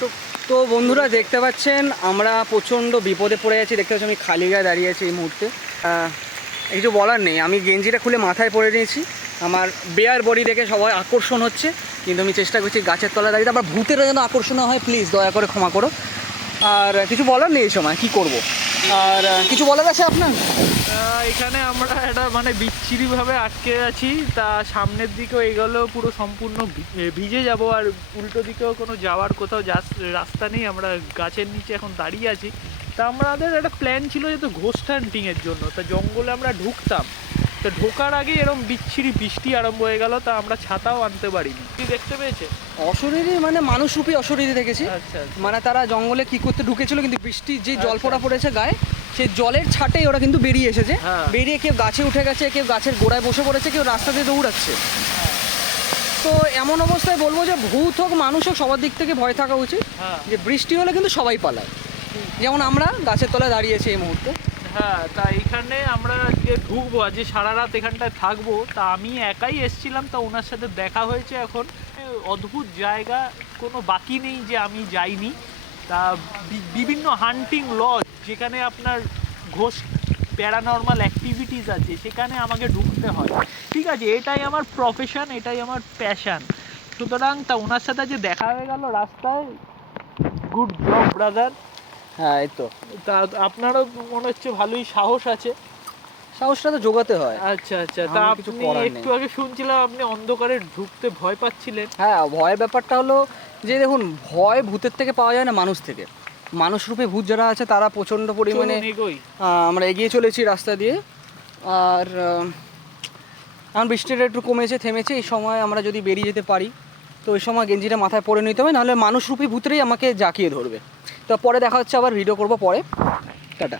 তো তো বন্ধুরা দেখতে পাচ্ছেন আমরা প্রচণ্ড বিপদে পড়ে আছি। দেখতে পাচ্ছি আমি খালি গায়ে দাঁড়িয়ে আছি এই মুহূর্তে। কিছু বলার নেই, আমি গেঞ্জিটা খুলে মাথায় পরে নিয়েছি। আমার বেয়ার বডি দেখে সবাই আকর্ষণ হচ্ছে, কিন্তু আমি চেষ্টা করছি গাছের তলায় দাঁড়িয়ে। আবার ভূতেরা যেন আকর্ষণ হয়, প্লিজ দয়া করে ক্ষমা করো। আর কিছু বলার নেই এই সময়, কী করব। আর কিছু বলার আছে আপনার? এখানে আমরা একটা মানে বিচ্ছিরিভাবে আটকে আছি। তা সামনের দিকেও এগোলেও পুরো সম্পূর্ণ ভিজে যাব, আর উল্টো দিকেও কোনো যাওয়ার কোথাও রাস্তা নেই। আমরা গাছের নিচে এখন দাঁড়িয়ে আছি। তা আমাদের একটা প্ল্যান ছিল যেহেতু ঘোস্ট হান্টিংয়ের জন্য, তা জঙ্গলে আমরা ঢুকতাম। তা ঢোকার আগে এরকম বিচ্ছিরি বৃষ্টি আরম্ভ হয়ে গেল, তা আমরা ছাতাও আনতে পারিনি। কি দেখতে পেয়েছে? অশরীরী মানে মানুষরূপী অশরীরী দেখেছি। আচ্ছা, মানে তারা জঙ্গলে কি করতে ঢুকেছিল, কিন্তু বৃষ্টি যে জল পড়া পড়েছে গায়ে, সেই জলের ছাটেই ওরা কিন্তু বেরিয়ে এসেছে। বেরিয়ে কেউ গাছে উঠে গেছে, কেউ গাছের গোড়ায় বসে পড়েছে, কেউ রাস্তা দিয়ে দৌড়াচ্ছে। তো এমন অবস্থায় বলবো যে ভূত হোক মানুষ হোক সবার দিক থেকে ভয় থাকা উচিত। যে বৃষ্টি হলে কিন্তু সবাই পালায়, যেমন আমরা গাছের তলায় দাঁড়িয়েছি এই মুহূর্তে। হ্যাঁ, তা এখানে আমরা যে ঢুকবো, আজকে সারা রাত এখানটায় থাকবো। তা আমি একাই এসছিলাম, তা ওনার সাথে দেখা হয়েছে। এখন অদ্ভুত জায়গা, কোনো বাকি নেই যে আমি যাইনি। তা বিভিন্ন হান্টিং লজ যেখানে আপনার ঘোস্ট প্যারানর্মাল অ্যাক্টিভিটিস আছে, সেখানে আমাকে ঢুকতে হয়। ঠিক আছে, এটাই আমার প্রফেশন, এটাই আমার প্যাশান। সুতরাং তা ওনার সাথে যে দেখা হয়ে গেল রাস্তায়, গুড জব ব্রাদার। হ্যাঁ, এই তো। তা আপনারও মনে হচ্ছে ভালোই সাহস আছে। সাহসটা তো জোগাতে হয়। আচ্ছা আচ্ছা, তা কিছু আপনি করার একটু নেই। আগে শুনছিলাম আপনি অন্ধকারে ঢুকতে ভয় পাচ্ছিলেন। হ্যাঁ, ভয়ের ব্যাপারটা হলো যে দেখুন, ভয় ভূতের থেকে পাওয়া যায় না, মানুষ থেকে। মানুষরূপী ভূত যারা আছে তারা প্রচণ্ড পরিমাণে। চলুন এগোই। আমরা এগিয়ে চলেছি রাস্তা দিয়ে। আর এখন বৃষ্টিটা একটু কমেছে, থেমেছে। এই সময় আমরা যদি বেরিয়ে যেতে পারি, তো ওই সময় গেঞ্জিটা মাথায় পরে নিতে হবে, নাহলে মানুষরূপী ভূতরেই আমাকে জাঁকিয়ে ধরবে। তো পরে দেখা হচ্ছে, আবার ভিডিও করবো পরে। টাটা।